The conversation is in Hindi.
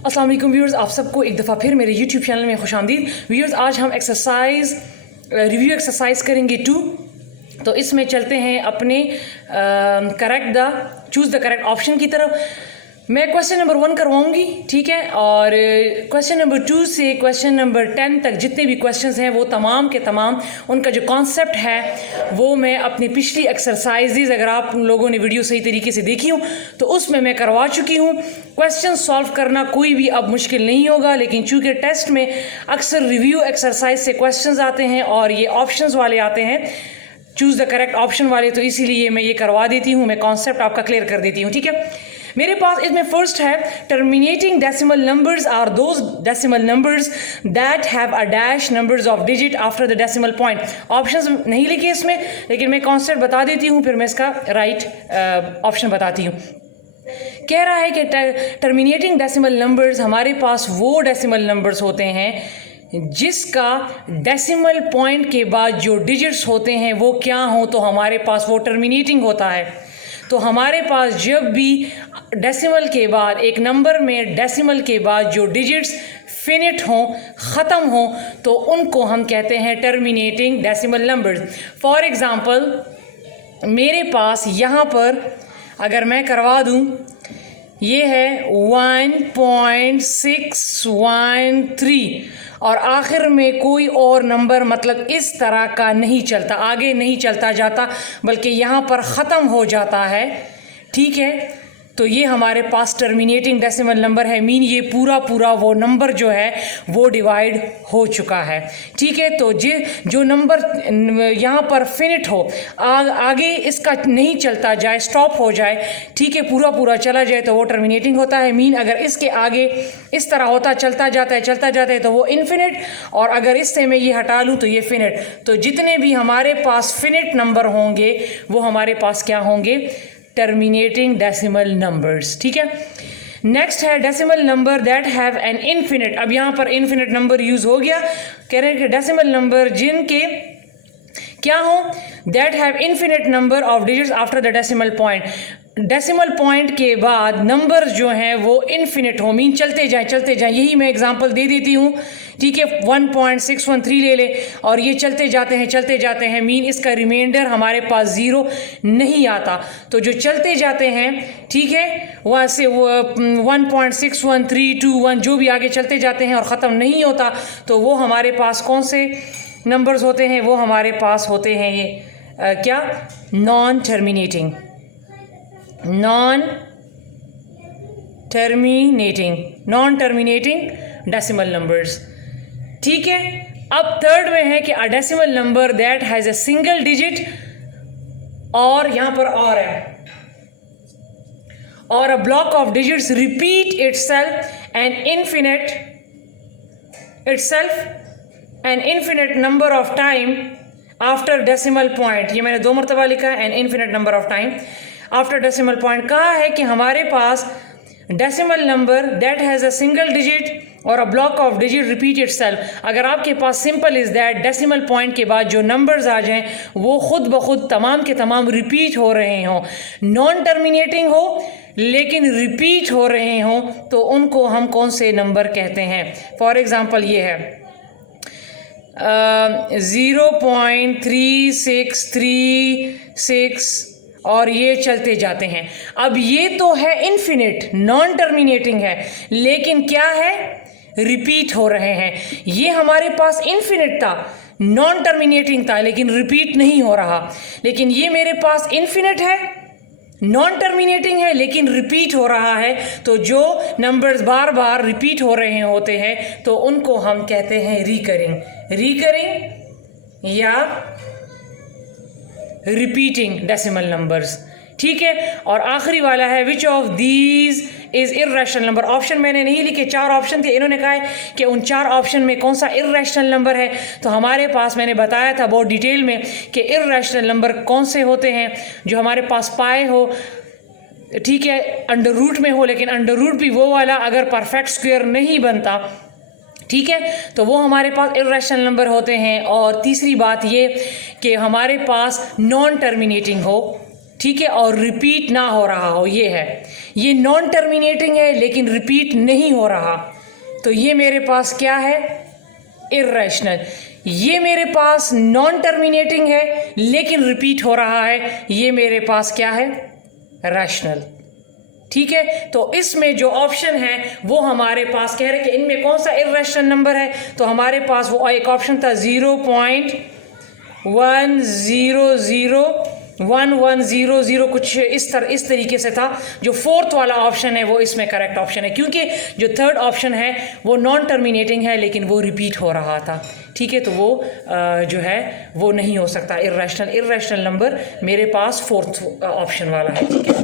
अस्सलाम वालेकुम व्यूअर्स, आप सबको एक दफ़ा फिर मेरे यूट्यूब चैनल में खुशामदीद। व्यूअर्स, आज हम रिव्यू एक्सरसाइज करेंगे 2। तो इसमें चलते हैं अपने चूज़ द करेक्ट ऑप्शन की तरफ। मैं क्वेश्चन नंबर 1 करवाऊंगी, ठीक है, और क्वेश्चन नंबर 2 से क्वेश्चन नंबर 10 तक जितने भी क्वेश्चंस हैं वो तमाम के तमाम उनका जो कॉन्सेप्ट है वो मैं अपनी पिछली एक्सरसाइजेज, अगर आप लोगों ने वीडियो सही तरीके से देखी हो तो उसमें मैं करवा चुकी हूँ। क्वेश्चन सॉल्व करना कोई भी अब मुश्किल नहीं होगा, लेकिन चूँकि टेस्ट में अक्सर रिव्यू एक्सरसाइज से क्वेश्चन आते हैं और ये ऑप्शन वाले आते हैं, चूज़ द करेक्ट ऑप्शन वाले, तो इसीलिए मैं ये करवा देती हूँ, मैं कॉन्सेप्ट आपका क्लियर कर देती हूँ, ठीक है। मेरे पास इसमें फर्स्ट है, terminating decimal numbers are those decimal numbers that have a dash numbers of digit after the decimal point. Options नहीं लिखे इसमें, लेकिन मैं कॉन्सेप्ट बता देती हूँ, फिर मैं इसका राइट ऑप्शन बताती हूँ। कह रहा है कि टर्मिनेटिंग डेसिमल नंबर्स, हमारे पास वो डेसिमल नंबर्स होते हैं जिसका डेसिमल पॉइंट के बाद जो डिजिट्स होते हैं वो क्या हो, तो हमारे पास वो टर्मिनेटिंग होता है। तो हमारे पास जब भी डेसिमल के बाद, एक नंबर में डेसिमल के बाद जो डिजिट्स फिनिट हों, ख़त्म हों, तो उनको हम कहते हैं terminating decimal numbers. For example, मेरे पास यहाँ पर अगर मैं करवा दूँ, ये है 1.613 और आखिर में कोई और नंबर मतलब इस तरह का नहीं चलता, आगे नहीं चलता जाता, बल्कि यहाँ पर ख़त्म हो जाता है, ठीक है। तो ये हमारे पास टर्मिनेटिंग डेसिमल नंबर है, मीन ये पूरा वो नंबर जो है वो डिवाइड हो चुका है, ठीक है। तो जो नंबर यहाँ पर फिनिट हो, आगे इसका नहीं चलता जाए, स्टॉप हो जाए, ठीक है, पूरा चला जाए, तो वो टर्मिनेटिंग होता है। मीन अगर इसके आगे इस तरह होता चलता जाता है तो वो इनफिनिट, और अगर इससे मैं ये हटा लूँ तो ये फिनिट। तो जितने भी हमारे पास फिनिट नंबर होंगे वो हमारे पास क्या होंगे, टर्मिनेटिंग डेसिमल नंबर्स, ठीक है। नेक्स्ट है decimal number that have an infinite. अब यहाँ पर इनफिनिट नंबर यूज हो गया, कह रहे हैं कि डेसिमल नंबर जिनके क्या हो, that have infinite number of digits after the decimal point. Decimal point के बाद नंबर जो हैं वो इनफिनिट हो, मीन चलते जाएं। यही मैं एग्जांपल दे देती हूँ, ठीक है। 1.613 ले ले और ये चलते जाते हैं, मीन इसका रिमाइंडर हमारे पास 0 नहीं आता। तो जो चलते जाते हैं, ठीक है, वहाँ से 1.61321 जो भी आगे चलते जाते हैं और ख़त्म नहीं होता, तो वो हमारे पास कौन से नंबर्स होते हैं, वो हमारे पास होते हैं ये क्या, नॉन टर्मिनेटिंग डेसिमल नंबर्स, ठीक है। अब थर्ड में है कि a decimal number that has a single digit, और यहाँ पर और है, और a block of digits repeat itself an infinite number of time after decimal point. ये मैंने 2 मरतबा लिखा है, an infinite number of time after decimal point. कहा है कि हमारे पास decimal number that has a single digit और a block of digit repeat itself. अगर आपके पास simple is that decimal point के बाद जो नंबर्स आ जाएं वो खुद ब खुद तमाम के तमाम रिपीट हो रहे हों, नॉन टर्मिनेटिंग हो लेकिन रिपीट हो रहे हों, तो उनको हम कौन से नंबर कहते हैं। फॉर एग्ज़ाम्पल ये है 0.3636 और ये चलते जाते हैं। अब ये तो है इनफिनिट, नॉन टर्मिनेटिंग है, लेकिन क्या है, रिपीट हो रहे हैं। ये हमारे पास इनफिनिट था, नॉन टर्मिनेटिंग था, लेकिन रिपीट नहीं हो रहा। लेकिन ये मेरे पास इनफिनिट है, नॉन टर्मिनेटिंग है, लेकिन रिपीट हो रहा है। तो जो नंबर्स बार बार रिपीट हो रहे होते हैं तो उनको हम कहते हैं रिकरिंग या रिपीटिंग डेसिमल नंबर्स, ठीक है। और आखिरी वाला है which of these is irrational number. Option मैंने नहीं लिखे, 4 ऑप्शन थे, इन्होंने कहा है कि उन 4 ऑप्शन में कौन सा इर्रेशनल नंबर है। तो हमारे पास मैंने बताया था बहुत डिटेल में कि इर्रेशनल नंबर कौन से होते हैं, जो हमारे पास पाए हो, ठीक है, अंडर रूट में हो, लेकिन अंडर रूट भी वो वाला अगर परफेक्ट स्क्वायर नहीं बनता, ठीक है, तो वो हमारे पास इर्रेशनल नंबर होते हैं। और तीसरी बात ये कि हमारे पास नॉन टर्मिनेटिंग हो, ठीक है, और रिपीट ना हो रहा हो, ये है। ये नॉन टर्मिनेटिंग है लेकिन रिपीट नहीं हो रहा, तो ये मेरे पास क्या है, इर्रेशनल। ये मेरे पास नॉन टर्मिनेटिंग है लेकिन रिपीट हो रहा है, ये मेरे पास क्या है, रैशनल। ठीक है, तो इसमें जो ऑप्शन है वो हमारे पास कह रहे कि इनमें कौन सा इर्रेशनल नंबर है, तो हमारे पास वो एक ऑप्शन था 0.1001100 कुछ इस तरीके से था। जो फोर्थ वाला ऑप्शन है वो इसमें करेक्ट ऑप्शन है, क्योंकि जो थर्ड ऑप्शन है वो नॉन टर्मिनेटिंग है लेकिन वो रिपीट हो रहा था। ठीक है, तो वो जो है वो नहीं हो सकता इर्रेशनल नंबर, मेरे पास फोर्थ ऑप्शन वाला है। ठीक है।